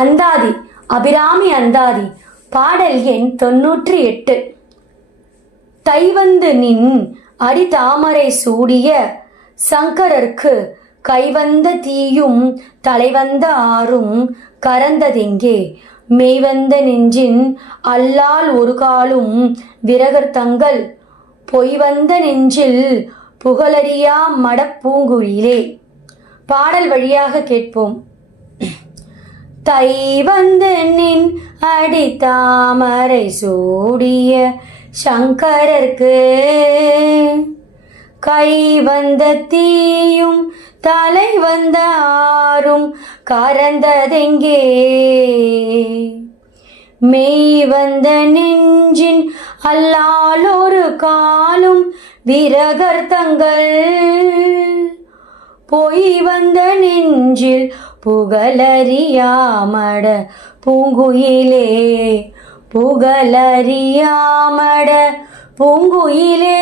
அந்தாதி அபிராமி அந்தாதி பாடல் எண் 98. தைவந்து நின் அடி தாமரை சூடிய சங்கரர்க்கு கைவந்த தீயும் தலைவந்த ஆறும் கரந்ததெங்கே மெய்வந்த நெஞ்சின் அல்லால் ஒரு காலும் விரகர் தங்கள் பொய்வந்த நெஞ்சில் புகழறியா மடப்பூங்குழிலே. பாடல் வழியாக கேட்போம். தைவந்து நின் அடி தாமரை சூடிய சங்கரர்க்கு கைவந்த தீயும் தலை வந்த ஆறும் கரந்ததெங்கே மெய் வந்த நெஞ்சின் அல்லால் ஒரு காலும் விரகர் தங்கள் பொய் வந்த நெஞ்சில் புகழறியாமட பூங்குயிலே புகழறியாமட பூங்குயிலே.